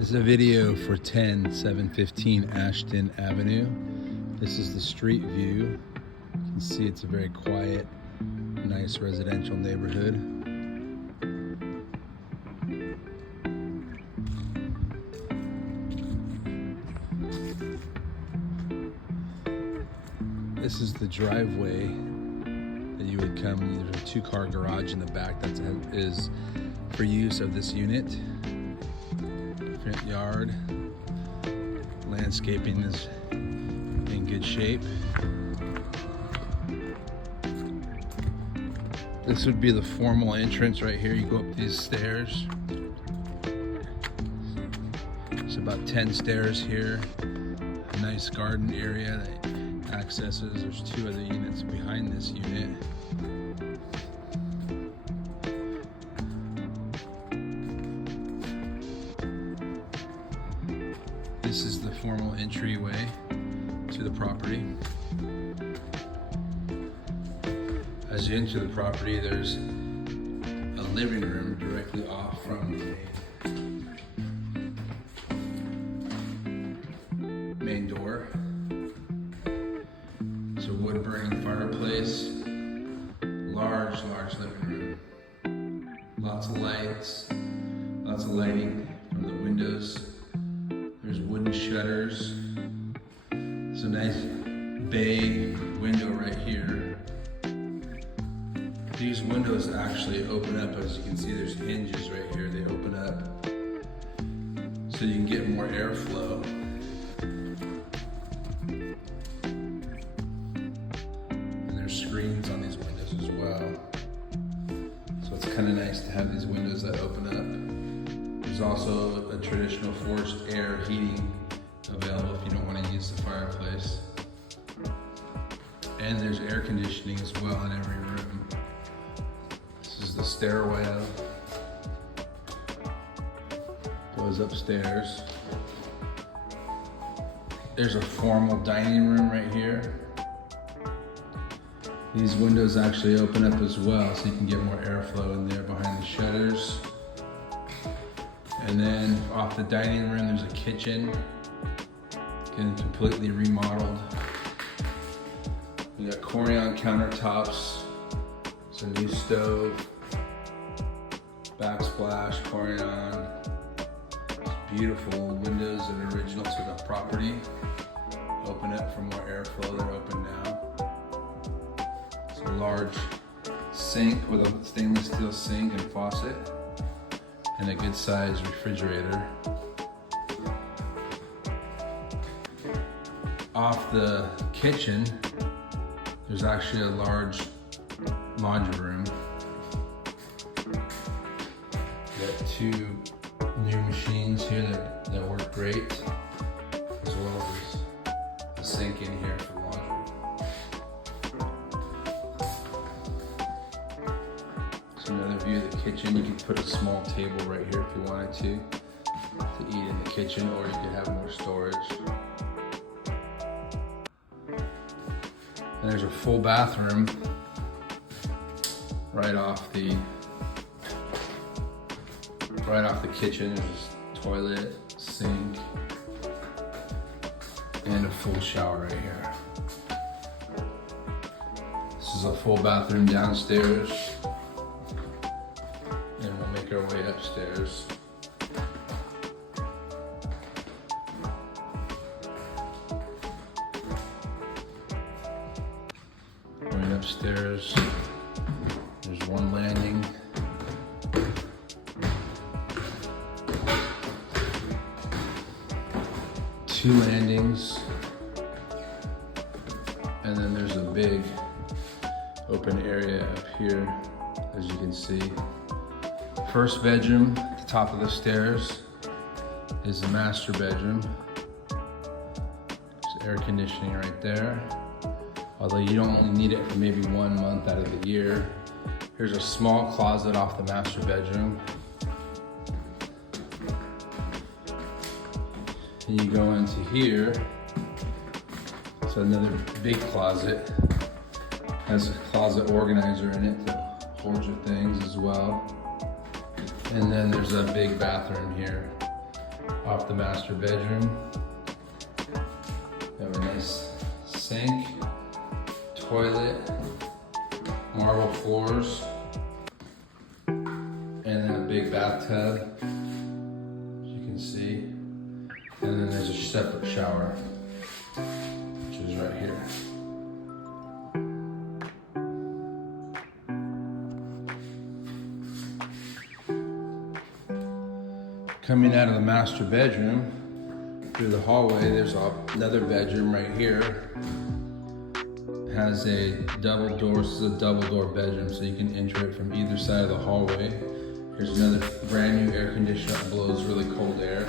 This is a video for 10715 Ashton Avenue. This is the street view. You can see it's a very quiet, nice residential neighborhood. This is the driveway that you would come. There's a two-car garage in the back that is for use of this unit. Front yard, landscaping is in good shape. This would be the formal entrance right here. You go up these stairs. There's about 10 stairs here. A nice garden area that accesses. There's two other units behind this unit. This is the formal entryway to the property. As you enter the property, there's a living room directly off from the main door. It's a wood burning fireplace, large living room. Lots of lights, lots of lighting from the windows. There's wooden shutters. There's a nice bay window right here. These windows actually open up. As you can see, there's hinges right here. They open up so you can get more airflow. And there's screens on these windows as well. So it's kind of nice to have these windows that open up. There's also a traditional forced air heating available if you don't want to use the fireplace. And there's air conditioning as well in every room. This is the stairwell. Goes upstairs. There's a formal dining room right here. These windows actually open up as well, so you can get more airflow in there behind the shutters. And then off the dining room, there's a kitchen, getting completely remodeled. We got Corian countertops. It's a new stove, backsplash, Corian. It's beautiful windows that are original to the property. Open up for more airflow. They're open now. It's a large sink with a stainless steel sink and faucet, and a good sized refrigerator. Off the kitchen, there's actually a large laundry room. Got two new machines here that work great, as well as a sink in here for laundry. So another view of the kitchen. You could put a small table right here if you wanted to eat in the kitchen, or you could have more storage. And there's a full bathroom right off the kitchen. There's a toilet, sink, and a full shower right here. This is a full bathroom downstairs, and we'll make our way upstairs. Going upstairs, there's one landing. Two landings. And then there's a big open area up here, as you can see. First bedroom at the top of the stairs is the master bedroom. There's air conditioning right there. Although you don't only need it for maybe 1 month out of the year. Here's a small closet off the master bedroom. And you go into here, it's another big closet. Has a closet organizer in it to hold your things as well. And then there's a big bathroom here. off the master bedroom. We have a nice sink, toilet, marble floors, and then a big bathtub, as you can see. And then there's a separate shower, which is right here. Coming out of the master bedroom, through the hallway, there's another bedroom right here. It has a double door, this is a double door bedroom, so you can enter it from either side of the hallway. Here's another brand new air conditioner that blows really cold air.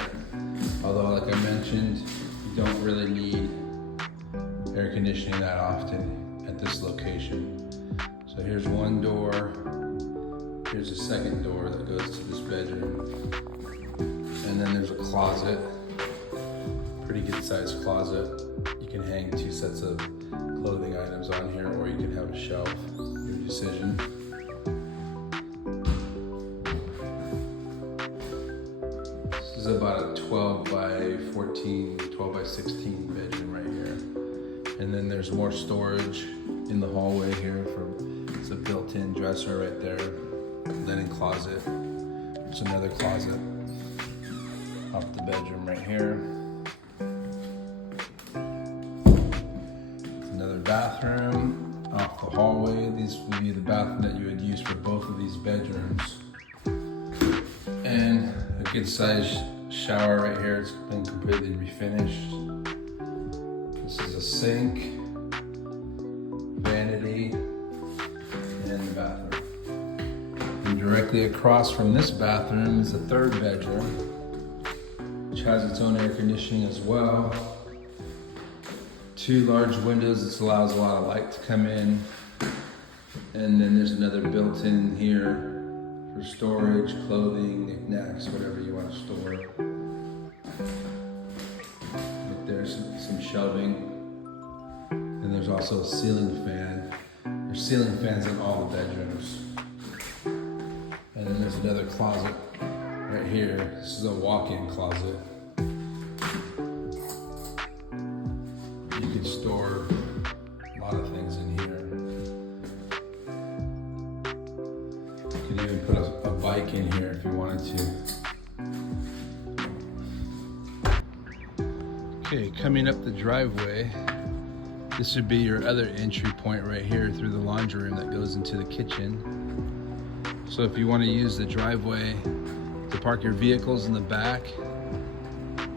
Although, like I mentioned, you don't really need air conditioning that often at this location. So here's one door, here's a second door that goes to this bedroom. And then there's a closet, pretty good sized closet. You can hang 2 sets of clothing items on here, or you can have a shelf, your decision. This is about a 12 by 14, 12 by 16 bedroom right here. And then there's more storage in the hallway here it's a built-in dresser right there, linen closet. There's another closet off the bedroom right here. Another bathroom off the hallway. These would be the bathroom that you would use for both of these bedrooms. And a good sized shower right here. It's been completely refinished. This is a sink, vanity, and the bathroom. And directly across from this bathroom is the third bedroom, which has its own air conditioning as well. 2 large windows, this allows a lot of light to come in. And then there's another built-in here for storage, clothing, knickknacks, whatever you want to store. But there's some shelving. And there's also a ceiling fan. There's ceiling fans in all the bedrooms. And then there's another closet right here. This is a walk-in closet. You can store a lot of things in here. You could even put a bike in here if you wanted to. Okay, coming up the driveway, this would be your other entry point right here through the laundry room that goes into the kitchen. So if you want to use the driveway to park your vehicles in the back,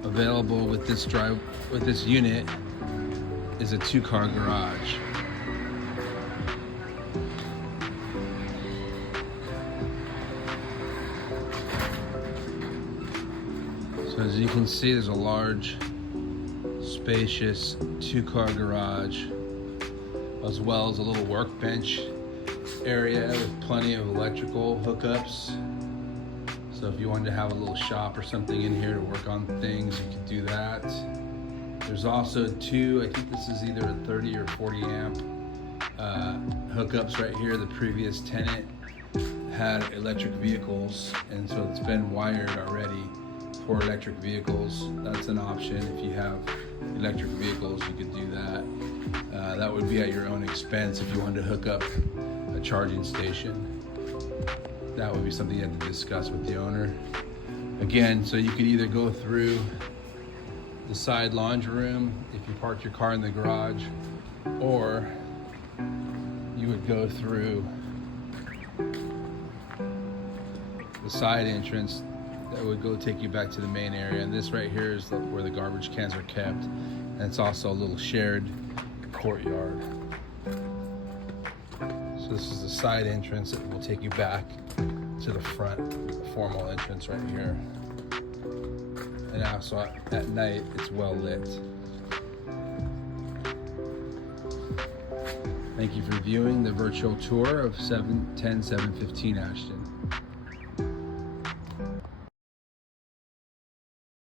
available with this unit is a 2-car garage. So as you can see, there's a large, spacious 2-car garage, as well as a little workbench area with plenty of electrical hookups. So if you wanted to have a little shop or something in here to work on things, you could do that. There's also 2, I think this is either a 30 or 40 amp hookups right here. The previous tenant had electric vehicles, and so it's been wired already for electric vehicles. That's an option. If you have electric vehicles, you could do that. That would be at your own expense if you wanted to hook up a charging station. That would be something you have to discuss with the owner. Again, so you could either go through the side laundry room if you parked your car in the garage, or you would go through the side entrance that would take you back to the main area. And this right here is where the garbage cans are kept, and it's also a little shared courtyard. So this is the side entrance that will take you back to the front, the formal entrance right here. And also at night, it's well lit. Thank you for viewing the virtual tour of 710-715 Ashton.